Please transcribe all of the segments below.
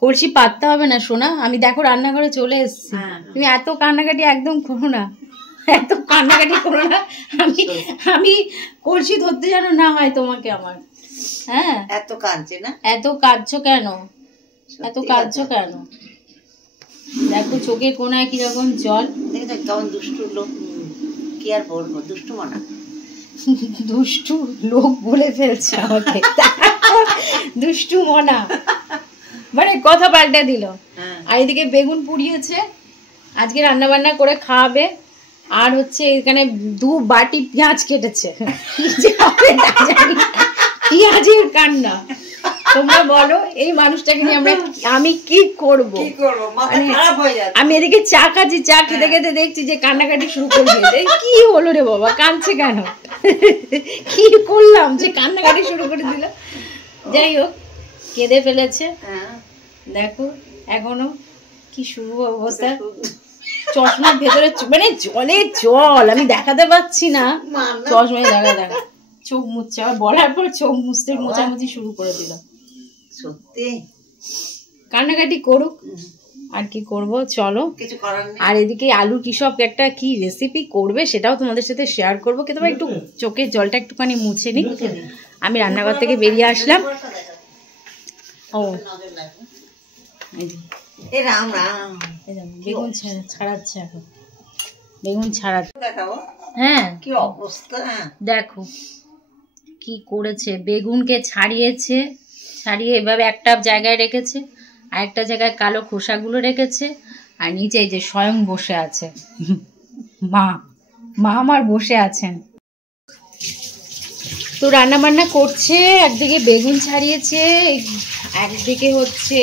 কলসি পাততে হবে না সোনা, আমি দেখো রান্নাঘরে চলে এসেছি। তুমি এত কান্নাকাটি একদম করো না, এত কান্নাকাটি করো না। আমি কলসি ধরতে যেন না হয় তোমাকে আমার। হ্যাঁ এত কাঁদছে না, এত কাঁদছো কেন, এত কাঁদছো কেন? দেখো চোখে কোনায় কিরকম জল। কেমন দুষ্টু লোক, কি আর বলবো, দুষ্টু মনা। দুষ্টু লোক বলে ফেলছে আমাকে, দুষ্টু মনা মানে কথা পাল্টে দিল। আর এদিকে বেগুন পুড়িয়েছে, আজকে রান্না বান্না করে খাওয়াবে। আর হচ্ছে এখানে 2 বাটি পেঁয়াজ কেটেছে, পেঁয়াজের কান্না। তোমরা বলো এই মানুষটাকে নিয়ে আমি কি করবো? আমি এদিকে চা খাচ্ছি, চা খেতে খেতে দেখছি যে কান্নাকাটি শুরু করে দিয়েছে। কি হলো রে বাবা, কাঁদছে কেন? কি করলাম যে কান্নাকাটি শুরু করে দিল? যাই হোক, কেঁদে ফেলেছে। দেখো এখনো কি শুরু অবস্থা, চশমার ভেতরে মানে জলে জল, আমি দেখাতে পাচ্ছি না চশমায়। দেখা চোখ মুছছে, আবার বলার পর চোখ মুছতে মোছামুছি শুরু করে দিল। সত্যি কান্নাকাটি করুক, আর কি করব, চলো। আর এদিকে আলু কি সব একটা কি রেসিপি করবে সেটাও তোমাদের সাথে শেয়ার করবো। কিন্তু একটু চোখের জলটা একটুখানি মুছে নি। আমি রান্নাঘর থেকে বেরিয়ে আসলাম। ও বেগুন ছাড়াচ্ছে এখন, বেগুন ছাড়াচ্ছে। হ্যাঁ কি অবস্থা দেখো কি করেছে, বেগুনকে ছাড়িয়েছে, ছাড়িয়ে এভাবে একটা জায়গায় রেখেছে, আর একটা জায়গায় কালো খোসাগুলো রেখেছে, আর নিচে এই যে স্বয়ং বসে আছে মা আমার বসে আছেন। তো রান্না বান্না করছে, একদিকে বেগুন ছাড়িয়েছে, একদিকে হচ্ছে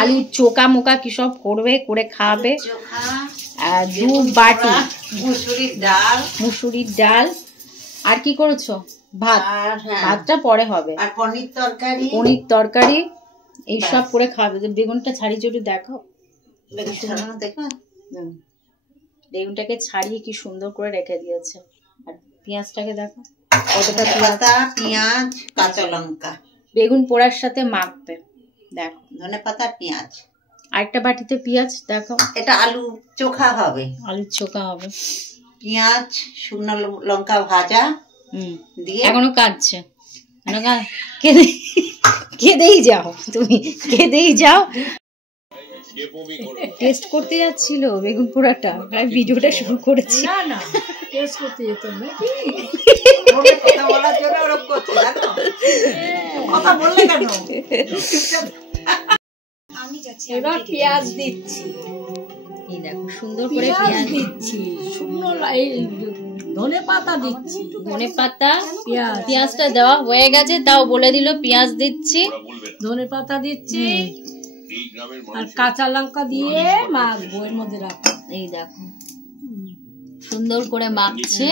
আলুর চোকা মোকা কি সব করবে, করে খাওয়াবে। 2 বাটি মুসুরির ডাল। আর কি করেছো? ভাত, ভাতটা পরে হবে, আর পনির তরকারি এইসব করে খাবে। বেগুনটা ছাড়িয়ে যদি দেখো, বেগুনটাকে ছাড়িয়ে কি সুন্দর করে রেখে দিয়েছে। আর পেঁয়াজটাকে দেখো কতটা, পেঁয়াজ কাঁচা লঙ্কা বেগুন পোড়ার সাথে মাখবে। দেখো ধনেপাতা পেঁয়াজ, আরেকটা বাটিতে পেঁয়াজ দেখো, এটা আলু চোখা হবে, আলুর চোখা হবে। পেঁয়াজ শুকনো লঙ্কা ভাজা দিয়ে এখনো কাঁদছে, কেঁদেই যাও তুমি, কেঁদেই যাও। টেস্ট করতে যাচ্ছিল বেগুন পোড়াটা, ভিডিওটা শুরু করেছি। না না টেস্ট করতে যেত নাকি, কথা বলার জন্য ওরকম করছে, জানো কথা বললে কেন? আমি যাচ্ছি, এবার পেঁয়াজ দিচ্ছি। এই দেখো সুন্দর করে পেঁয়াজ দিচ্ছি, শুকনো ধনেপাতা দিচ্ছি, ধনেপাতা পেঁয়াজটা দেওয়া হয়ে গেছে, তাও বলে দিল পেঁয়াজ দিচ্ছি, ধনেপাতা দিচ্ছি, আর কাঁচা লঙ্কা দিয়ে মাখবো এর মধ্যে রাখবো। এই দেখো সুন্দর করে মাখছে,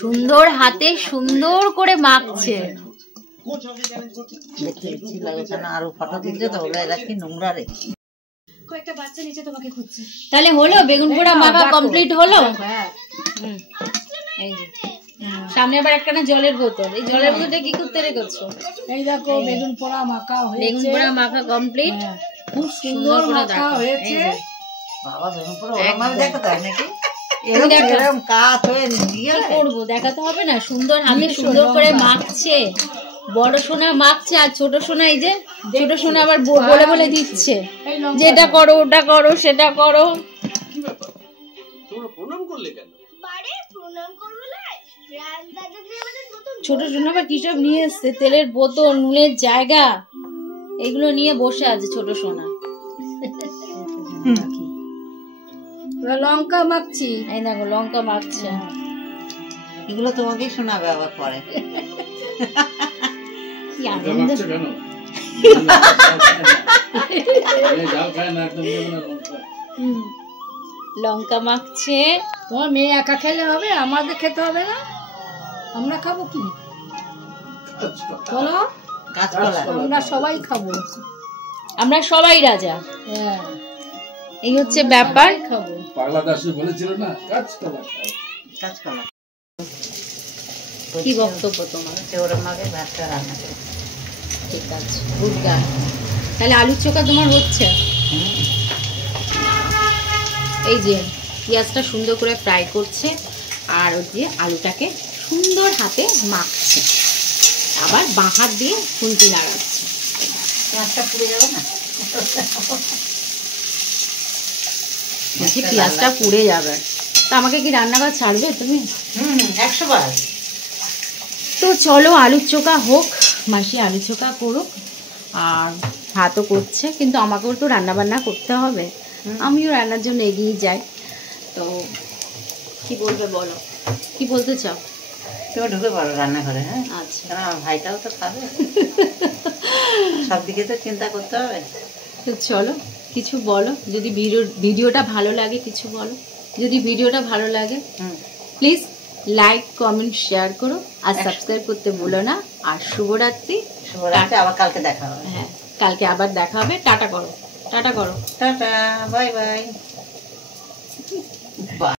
সুন্দর হাতে সুন্দর করে মাখছে। আরো ফটো দিতে তো এরা কি নোংরা রে। কয়েকটা বাচ্চা নিচে তোমাকে খুঁজছে। তাহলে হলো বেগুন পোড়া মাখা কমপ্লিট হলো। এই যে সামনে আবার একটা না জলের বোতল, এই জলের বোতলটা কি করতে রেখেছো? এই দেখো বেগুন পোড়া মাখা হয়েছে, বেগুন পোড়া মাখা কমপ্লিট, খুব সুন্দর মাখা হয়েছে। বাবা বেগুন পোড়া আমার দেখাতে হয় নাকি? এরকম কাট হয়ে নিয়ে করবো, দেখাতে হবে না? সুন্দর হাতে সুন্দর করে মাখছে, বড় সোনা মাখছে, আর ছোট সোনা এই যে ছোট সোনা আবার বলে বলে দিচ্ছে যেটা করো ওটা করো সেটা করো। ছোট সোনা আবার কিসব নিয়ে এসছে, তেলের বোতল, নুনের জায়গা, এগুলো নিয়ে বসে আছে ছোট সোনা। লঙ্কা মাখছি, এই দেখো লঙ্কা মাখছে। এগুলো তোমাকেই শোনাবে আবার পরে। কি আনন্দ, লঙ্কা মাখছে। তোমার মেয়ে একা খেলে হবে, আমাদের খেতে হবে না? আমরা খাবো কি? বলো, আমরা সবাই খাবো, আমরা সবাই রাজা। এই হচ্ছে ব্যাপার। খাবো। পাগলা দাসু বলেছিল না, কাঁচকলা কি বক্তব্য তোমার? ওরম ভাবে ভাতটা রান্না করে ঠিক আছে, গুড গার্ল। তাহলে আলুর চোখা তোমার হচ্ছে। এই যে পেঁয়াজটা সুন্দর করে ফ্রাই করছে, আর ওই যে আলুটাকে সুন্দর হাতে মাখছে, আবার বাঁ হাত দিয়ে খুন্তি নাড়াচ্ছে। পেঁয়াজটা পুড়ে যাবে না? বলছি পেঁয়াজটা পুড়ে যাবে। তা আমাকে কি রান্নাঘর ছাড়বে তুমি? 100 বার। তো চলো আলুর চোখা হোক, মাসি আলু চোখা করুক, আর ভাতও করছে, কিন্তু আমাকেও তো রান্না বান্না করতে হবে, আমিও রান্নার জন্য এগিয়ে যাই। তো কি বলবে বলো, কি বলতে চাও? তুমি ঢুকে পড়ো রান্নাঘরে। হ্যাঁ আচ্ছা, কারণ আমার ভাইটাও তো খাবে, সব দিকে তো চিন্তা করতে হবে। তো চলো কিছু বলো, যদি ভিডিওটা ভালো লাগে কিছু বলো। যদি ভিডিওটা ভালো লাগে প্লিজ লাইক কমেন্ট শেয়ার করো, আর সাবস্ক্রাইব করতে ভুলো না। আর শুভরাত্রি। শুভরাত্রি, আবার কালকে দেখা হবে। হ্যাঁ, কালকে আবার দেখা হবে। টাটা করো, টাটা করো, টাটা, বাই বাই।